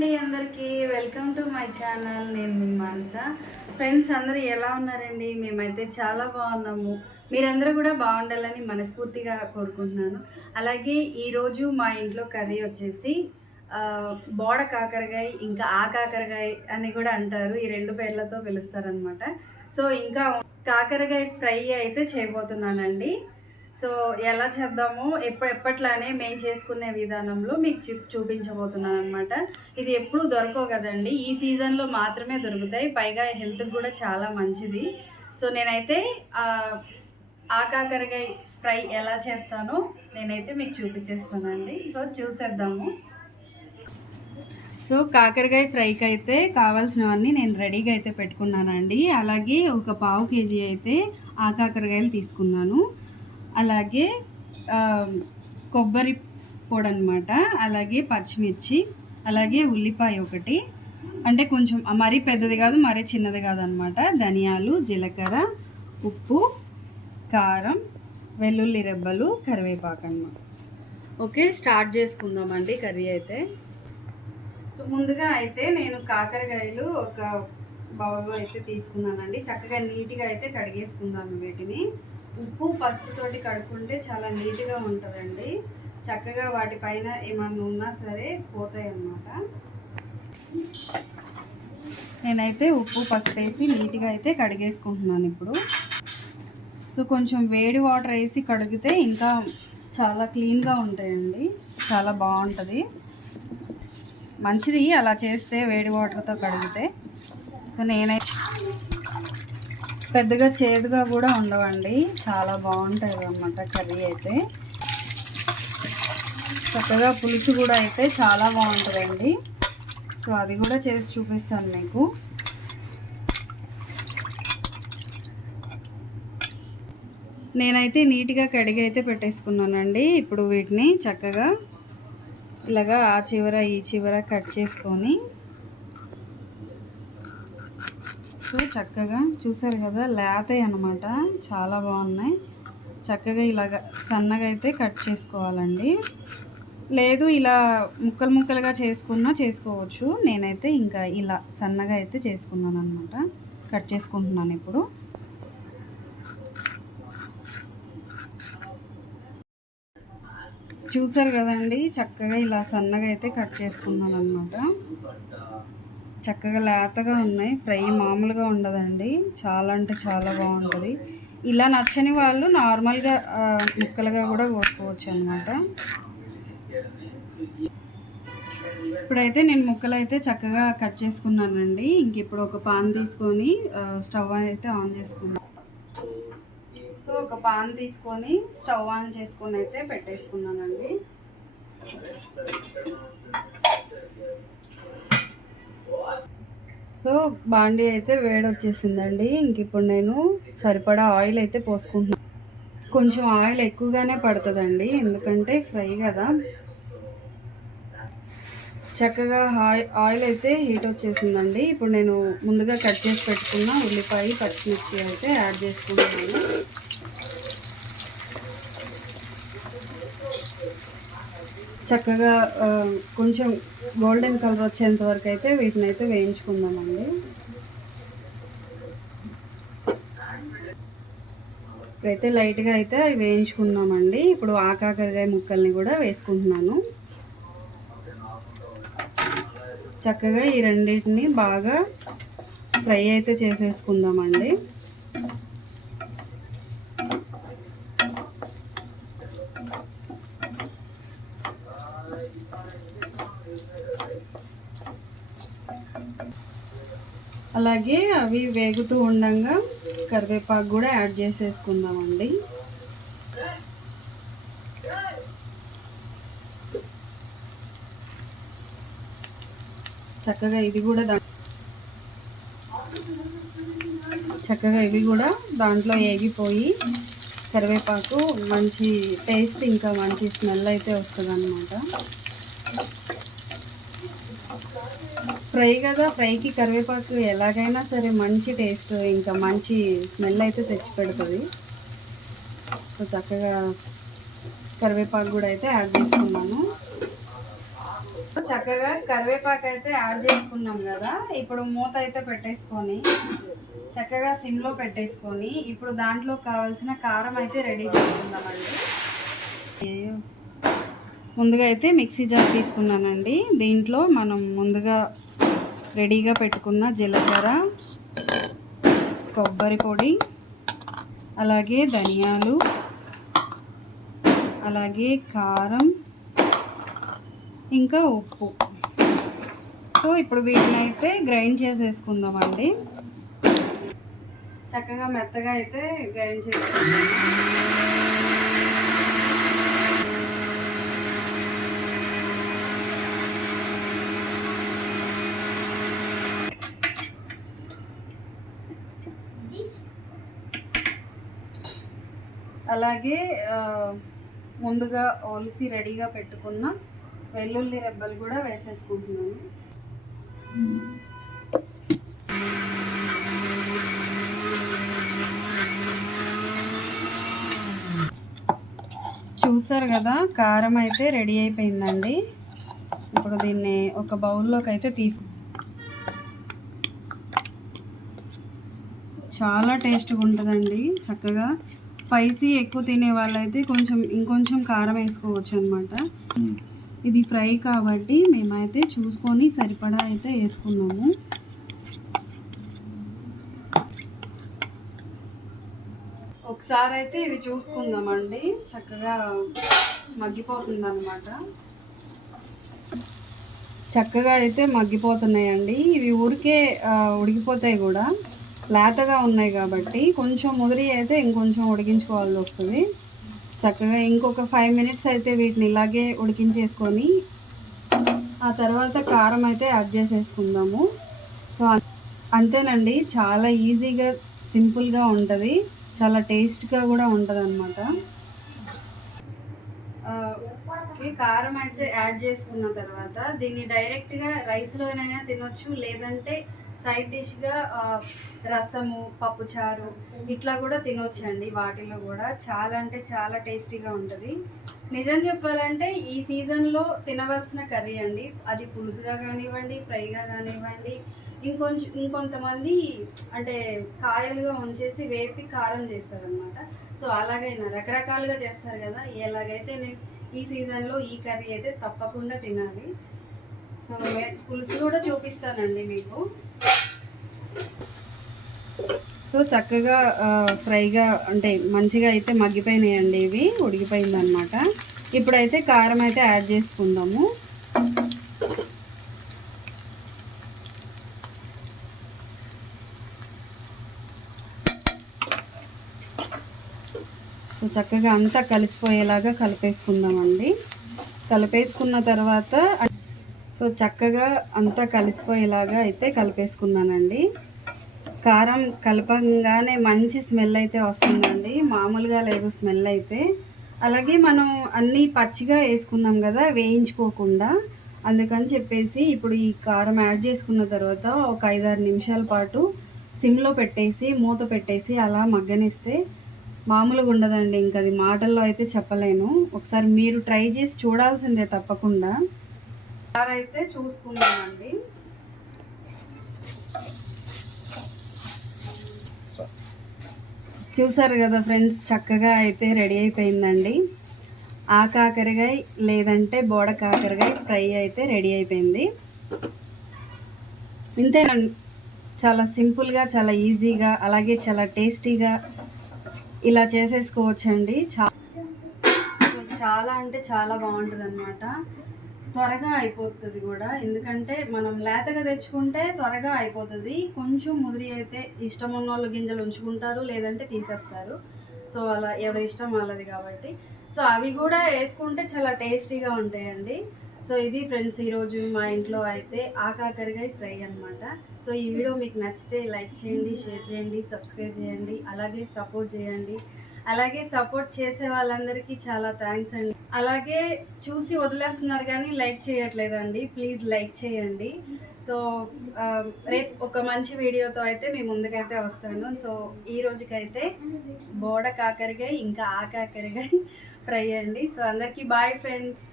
అండి అందరికీ. Welcome to my channel నేను మీ మానస. ఫ్రెండ్స్ అందరూ ఎలా ఉన్నారండి? మేమైతే చాలా బాగున్నాము. మీరందరూ కూడా బాగుండాలని మనస్ఫూర్తిగా కోరుకుంటున్నాను. అలాగే ఈరోజు మా ఇంట్లో కర్రీ వచ్చేసి బోడ కాకరకాయ ఇంకా ఆ కాకరకాయ అని కూడా అంటారు. ఈ రెండు పేర్లతో పిలుస్తారనమాట సో ఇంకా కాకరకాయ ఫ్రై అయితే చేయబోతున్నానండి. సో ఎలా చేద్దామో ఎప్ప ఎప్పట్లానే మేము చేసుకునే విధానంలో మీకు చూ చూపించబోతున్నాను అనమాట ఇది ఎప్పుడు దొరకవు కదండి. ఈ సీజన్లో మాత్రమే దొరుకుతాయి. పైగా హెల్త్కి కూడా చాలా మంచిది. సో నేనైతే ఆ, ఆ కాకరకాయ ఫ్రై ఎలా చేస్తానో నేనైతే మీకు చూపించేస్తానండి. సో చూసేద్దాము. సో కాకరకాయ ఫ్రైకి అయితే కావాల్సినవన్నీ నేను రెడీగా అయితే పెట్టుకున్నానండి. అలాగే ఒక పావు కేజీ అయితే ఆ కాకరకాయలు తీసుకున్నాను. అలాగే కొబ్బరి పొడి అనమాట అలాగే పచ్చిమిర్చి అలాగే ఉల్లిపాయ ఒకటి. అంటే కొంచెం మరీ పెద్దది కాదు మరీ చిన్నది కాదు అనమాట ధనియాలు జీలకర్ర ఉప్పు కారం వెల్లుల్లి రెబ్బలు కరివేపాకు అన్నమాట ఓకే స్టార్ట్ చేసుకుందామండి కర్రీ అయితే. ముందుగా అయితే నేను కాకరకాయలు ఒక బౌల్లో అయితే తీసుకున్నానండి. చక్కగా నీట్గా అయితే కడిగేసుకుందాము వీటిని. ఉప్పు పసుపుతోటి కడుక్కుంటే చాలా నీట్గా ఉంటుందండి. చక్కగా వాటిపైన ఏమన్నా ఉన్నా సరే పోతాయి అన్నమాట నేనైతే ఉప్పు పసుపు వేసి నీట్గా అయితే కడిగేసుకుంటున్నాను ఇప్పుడు. సో కొంచెం వేడి వాటర్ వేసి కడిగితే ఇంకా చాలా క్లీన్గా ఉంటాయండి. చాలా బాగుంటుంది. మంచిది అలా చేస్తే వేడి వాటర్తో కడిగితే. సో నేనైతే పెద్దగా చేదుగా కూడా ఉండవండి. చాలా బాగుంటుంది అన్నమాట కర్రీ అయితే. చక్కగా పులుసు కూడా అయితే చాలా బాగుంటుందండి. సో అది కూడా చేసి చూపిస్తాను మీకు. నేనైతే నీట్గా కడిగి అయితే పెట్టేసుకున్నానండి. ఇప్పుడు వీటిని చక్కగా ఇలాగా ఆ చివర ఈ చివర కట్ చేసుకొని చక్కగా చూసారు కదా లేతాయి అనమాట చాలా బాగున్నాయి. చక్కగా ఇలాగ సన్నగా అయితే కట్ చేసుకోవాలండి. లేదు ఇలా ముక్కలు ముక్కలుగా చేసుకున్నా చేసుకోవచ్చు. నేనైతే ఇంకా ఇలా సన్నగా అయితే చేసుకున్నాను అనమాట కట్ చేసుకుంటున్నాను ఇప్పుడు. చూసారు కదండి చక్కగా ఇలా సన్నగా అయితే కట్ చేసుకున్నాను అనమాట చక్కగా లేతగా ఉన్నాయి. ఫ్రై మామూలుగా ఉండదండి. చాలా అంటే చాలా బాగుంటుంది. ఇలా నచ్చని వాళ్ళు నార్మల్గా ముక్కలుగా కూడా కోసుకోవచ్చు అనమాట ఇప్పుడైతే నేను ముక్కలు అయితే చక్కగా కట్ చేసుకున్నానండి. ఇంక ఇప్పుడు ఒక పాన్ తీసుకొని స్టవ్ అయితే ఆన్ చేసుకున్నాను సో ఒక పాన్ తీసుకొని స్టవ్ ఆన్ చేసుకొని అయితే పెట్టేసుకున్నానండి. సో బాండీ అయితే వేడి వచ్చేసిందండి ఇంక ఇప్పుడు నేను సరిపడా ఆయిల్ అయితే పోసుకుంటున్నాను కొంచెం ఆయిల్ ఎక్కువగానే పడుతుందండి. ఎందుకంటే ఫ్రై కదా. చక్కగా ఆయిల్ ఆయిల్ అయితే హీట్ వచ్చేసిందండి. ఇప్పుడు నేను ముందుగా కట్ చేసి పెట్టుకున్న ఉల్లిపాయ పచ్చిమిర్చి అయితే యాడ్ చేసుకుంటున్నాను. చక్కగా కొంచెం గోల్డెన్ కలర్ వచ్చేంత వరకు అయితే వీటిని అయితే వేయించుకుందామండి. ఇప్పుడైతే లైట్గా అయితే అవి వేయించుకున్నామండి. ఇప్పుడు ఆకాకరకాయ ముక్కల్ని కూడా వేసుకుంటున్నాను. చక్కగా ఈ రెండింటిని బాగా ఫ్రై అయితే చేసేసుకుందామండి. అలాగే అవి వేగుతూ ఉండగా కరివేపాకు కూడా యాడ్ చేసేసుకుందామండి. చక్కగా ఇది కూడా దా చక్కగా ఇవి కూడా దాంట్లో ఏగిపోయి కరివేపాకు మంచి టేస్ట్ ఇంకా మంచి స్మెల్ అయితే వస్తుంది అన్నమాట ఫ్రై కదా ఫ్రైకి కరివేపాకు ఎలాగైనా సరే మంచి టేస్ట్ ఇంకా మంచి స్మెల్ అయితే తెచ్చి పెడుతుంది. సో చక్కగా కరివేపాకు కూడా అయితే యాడ్ చేసుకున్నాను. చక్కగా కరివేపాకు అయితే యాడ్ చేసుకున్నాం కదా ఇప్పుడు మూత అయితే పెట్టేసుకొని చక్కగా సిమ్లో పెట్టేసుకొని ఇప్పుడు దాంట్లో కావాల్సిన కారం అయితే రెడీ చేసుకుందామండి. ముందుగా అయితే మిక్సీ జార్ తీసుకున్నానండి. దీంట్లో మనం ముందుగా రెడీగా పెట్టుకున్న జీలకర్ర కొబ్బరి పొడి అలాగే ధనియాలు అలాగే కారం ఇంకా ఉప్పు. సో ఇప్పుడు వీటిని అయితే గ్రైండ్ చేసేసుకుందామండి. చక్కగా మెత్తగా అయితే గ్రైండ్ చేసుకుందాం అలాగే ముందుగా ఒలిసి రెడీగా పెట్టుకున్న వెల్లుల్లి రెబ్బలు కూడా వేసేసుకుంటున్నాను. చూసారు కదా కారం అయితే రెడీ అయిపోయిందండి. ఇప్పుడు దీన్ని ఒక బౌల్లోకి అయితే తీసు చాలా టేస్ట్గా ఉంటుందండి చక్కగా. స్పైసీ ఎక్కువ తినే వాళ్ళైతే కొంచెం ఇంకొంచెం కారం వేసుకోవచ్చు అనమాట ఇది ఫ్రై కాబట్టి మేమైతే చూసుకొని సరిపడా అయితే వేసుకున్నాము. ఒకసారి అయితే ఇవి చూసుకుందామండి. చక్కగా మగ్గిపోతుంది అనమాట చక్కగా అయితే మగ్గిపోతున్నాయండి. ఇవి ఊరికే ఉడికిపోతాయి కూడా. లేతగా ఉన్నాయి కాబట్టి కొంచెం ముదిరి అయితే ఇంకొంచెం ఉడికించుకోవాల్సి వస్తుంది. చక్కగా ఇంకొక ఫైవ్ మినిట్స్ అయితే వీటిని ఇలాగే ఉడికించేసుకొని ఆ తర్వాత కారం అయితే యాడ్ చేసేసుకుందాము. సో అంతేనండి చాలా ఈజీగా సింపుల్గా ఉంటుంది. చాలా టేస్ట్గా కూడా ఉంటుంది అనమాట కారం అయితే యాడ్ చేసుకున్న తర్వాత దీన్ని డైరెక్ట్గా రైస్లోనైనా తినొచ్చు లేదంటే సైడ్ డిష్గా రసము పప్పుచారు ఇట్లా కూడా తినొచ్చండి వాటిలో కూడా. చాలా అంటే చాలా టేస్టీగా ఉంటుంది. నిజం చెప్పాలంటే ఈ సీజన్లో తినవలసిన కర్రీ అండి. అది పులుసుగా కానివ్వండి ఫ్రైగా కానివ్వండి ఇంకొంచెం ఇంకొంతమంది అంటే కాయలుగా ఉంచేసి వేపి కారం చేస్తారనమాట సో అలాగైనా రకరకాలుగా చేస్తారు కదా. ఎలాగైతే నేను ఈ సీజన్లో ఈ కర్రీ అయితే తప్పకుండా తినాలి. సో పులుసు కూడా చూపిస్తానండి మీకు. సో చక్కగా ఫ్రైగా అంటే మంచిగా అయితే మగ్గిపోయినాయండి ఇవి ఉడికిపోయింది అనమాట ఇప్పుడైతే కారం అయితే యాడ్ చేసుకుందాము. సో చక్కగా అంతా కలిసిపోయేలాగా కలిపేసుకుందామండి. కలిపేసుకున్న తర్వాత సో చక్కగా అంతా కలిసిపోయేలాగా అయితే కలిపేసుకున్నానండి. కారం కలపంగానే మంచి స్మెల్ అయితే వస్తుందండి. మామూలుగా లేదు స్మెల్ అయితే. అలాగే మనం అన్నీ పచ్చిగా వేసుకున్నాం కదా వేయించుకోకుండా. అందుకని చెప్పేసి ఇప్పుడు ఈ కారం యాడ్ చేసుకున్న తర్వాత ఒక ఐదారు నిమిషాల పాటు సిమ్లో పెట్టేసి మూత పెట్టేసి అలా మగ్గనిస్తే మామూలుగా ఉండదండి. ఇంకా అది మాటల్లో అయితే చెప్పలేను. ఒకసారి మీరు ట్రై చేసి చూడాల్సిందే తప్పకుండా. ఒకసారి అయితే చూసుకున్నామండి చూసారు కదా ఫ్రెండ్స్ చక్కగా అయితే రెడీ అయిపోయిందండి. ఆ కాకరకాయ లేదంటే బోడ కాకరకాయ ఫ్రై అయితే రెడీ అయిపోయింది. ఇంతేనండి చాలా సింపుల్గా చాలా ఈజీగా అలాగే చాలా టేస్టీగా ఇలా చేసేసుకోవచ్చండి. చా చాలా అంటే చాలా బాగుంటుంది అనమాట త్వరగా అయిపోతుంది కూడా. ఎందుకంటే మనం లేతగా తెచ్చుకుంటే త్వరగా అయిపోతుంది. కొంచెం ముదిరి అయితే ఇష్టం ఉన్న వాళ్ళు గింజలు ఉంచుకుంటారు లేదంటే తీసేస్తారు. సో అలా ఎవరి ఇష్టం వాళ్ళది కాబట్టి. సో అవి కూడా వేసుకుంటే చాలా టేస్టీగా ఉంటాయండి. సో ఇది ఫ్రెండ్స్ ఈరోజు మా ఇంట్లో అయితే ఆకాకరిగా ఫ్రై అనమాట సో ఈ వీడియో మీకు నచ్చితే లైక్ చేయండి షేర్ చేయండి సబ్స్క్రైబ్ చేయండి అలాగే సపోర్ట్ చేయండి. అలాగే సపోర్ట్ చేసే వాళ్ళందరికీ చాలా థ్యాంక్స్ అండి. అలాగే చూసి వదిలేస్తున్నారు కానీ లైక్ చేయట్లేదండి. ప్లీజ్ లైక్ చేయండి. సో రేపు ఒక మంచి వీడియోతో అయితే మీ ముందుకైతే వస్తాను. సో ఈ రోజుకైతే బోడ కాకరకాయ ఇంకా ఆ కాకరకాయ ఫ్రై అండి. సో అందరికీ బాయ్ ఫ్రెండ్స్.